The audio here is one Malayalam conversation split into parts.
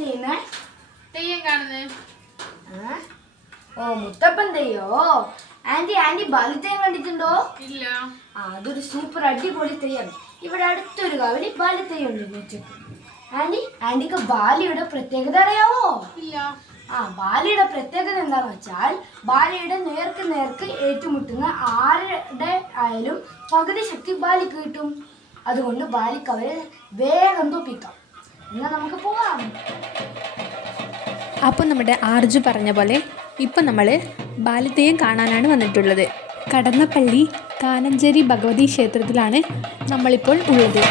ചെയ്യുന്നേ? തെയ്യം കാണുന്നേ. ഓ, മുത്തപ്പൻ തെയ്യോ? ആന്റി ബാലിത്തെയ്യം കണ്ടിട്ടുണ്ടോ? ഇല്ല. അതൊരു സൂപ്പർ അടിപൊളി തെയ്യം. ഇവിടെ അടുത്തൊരു കാവില് ബാലിത്തെയ്യം ഉണ്ട് ഉച്ചക്ക്. ആന്റിക്ക് ബാലിയുടെ പ്രത്യേകത അറിയാവോ? ഇല്ല. ബാലിയുടെ പ്രത്യേകത എന്താന്ന് വെച്ചാൽ ബാലിയുടെ നേർക്ക് ഏറ്റുമുട്ടുന്ന ആരുടെ ആയാലും പകുതി ശക്തി ബാലിക്ക് കിട്ടും. അതുകൊണ്ട് ബാലിക്ക് അവരെ വേഗം തോപ്പിക്കാം. എന്നാ നമുക്ക് പോവാം. അപ്പോൾ നമ്മുടെ ആർജു പറഞ്ഞ പോലെ ഇപ്പം നമ്മൾ ബാലിത്തെയ്യം കാണാനാണ് വന്നിട്ടുള്ളത്. കടന്നപ്പള്ളി കാനഞ്ചേരി ഭഗവതി ക്ഷേത്രത്തിലാണ് നമ്മളിപ്പോൾ ഉള്ളത്.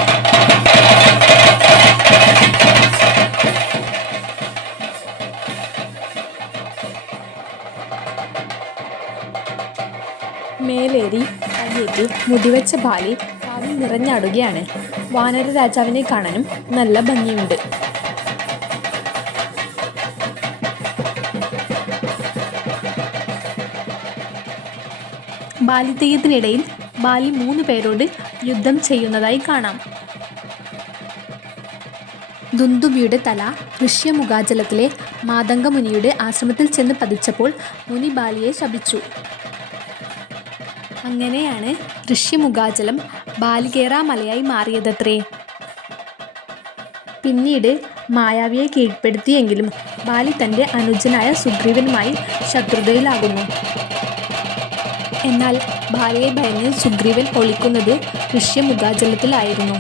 മേലേരി കയ്യേറ്റ് മുടിവെച്ച ബാലി കാവിൽ നിറഞ്ഞാടുകയാണ്. വാനര രാജാവിനെ കാണാനും നല്ല ഭംഗിയുണ്ട്. ബാലിത്തെയ്യത്തിനിടയിൽ ബാലി 3 പേരോട് യുദ്ധം ചെയ്യുന്നതായി കാണാം. ദുന്ദുബിയുടെ തല ഋഷ്യമുഖാചലത്തിലെ മാതംഗമുനിയുടെ ആശ്രമത്തിൽ ചെന്ന് പതിച്ചപ്പോൾ മുനി ബാലിയെ ശപിച്ചു. അങ്ങനെയാണ് ഋഷ്യമുഖാചലം ബാലികേറാമലയായി മാറിയതത്രേ. പിന്നീട് മായാവിയെ കീഴ്പ്പെടുത്തിയെങ്കിലും ബാലി തൻ്റെ അനുജനായ സുഗ്രീവനുമായി ശത്രുതയിലാകുന്നു. എന്നാൽ ബാലിയെ ഭയന്ന് സുഗ്രീവൻ ഒളിക്കുന്നത് ഋഷ്യമുഖാചലത്തിലായിരുന്നു.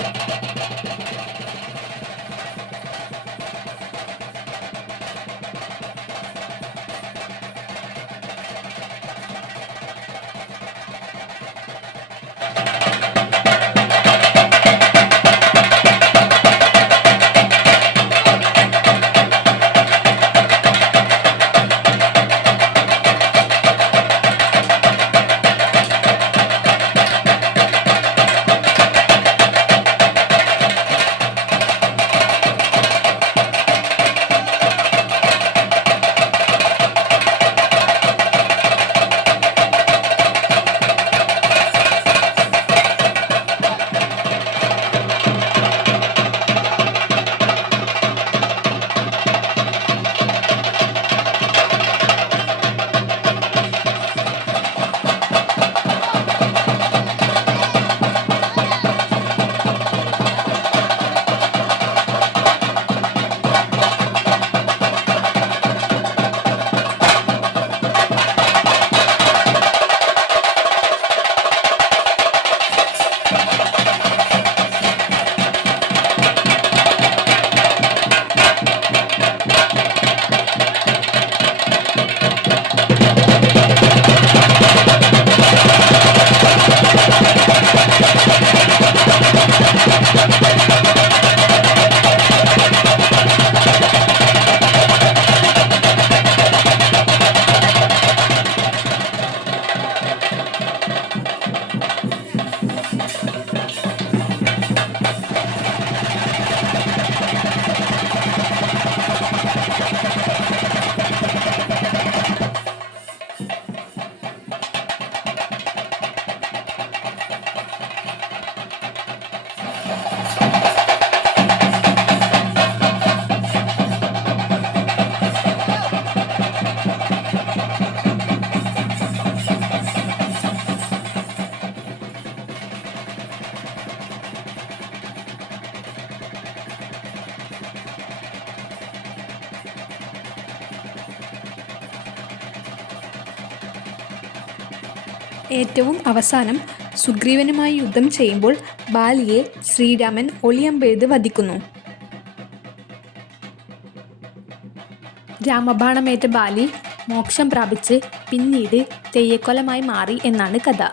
ഏറ്റവും അവസാനം സുഗ്രീവനുമായി യുദ്ധം ചെയ്യുമ്പോൾ ബാലിയെ ശ്രീരാമൻ ഒളിയമ്പെയ്ത് വധിക്കുന്നു. രാമബാണമേറ്റ ബാലി മോക്ഷം പ്രാപിച്ച് പിന്നീട് തെയ്യക്കൊലമായി മാറി എന്നാണ് കഥ.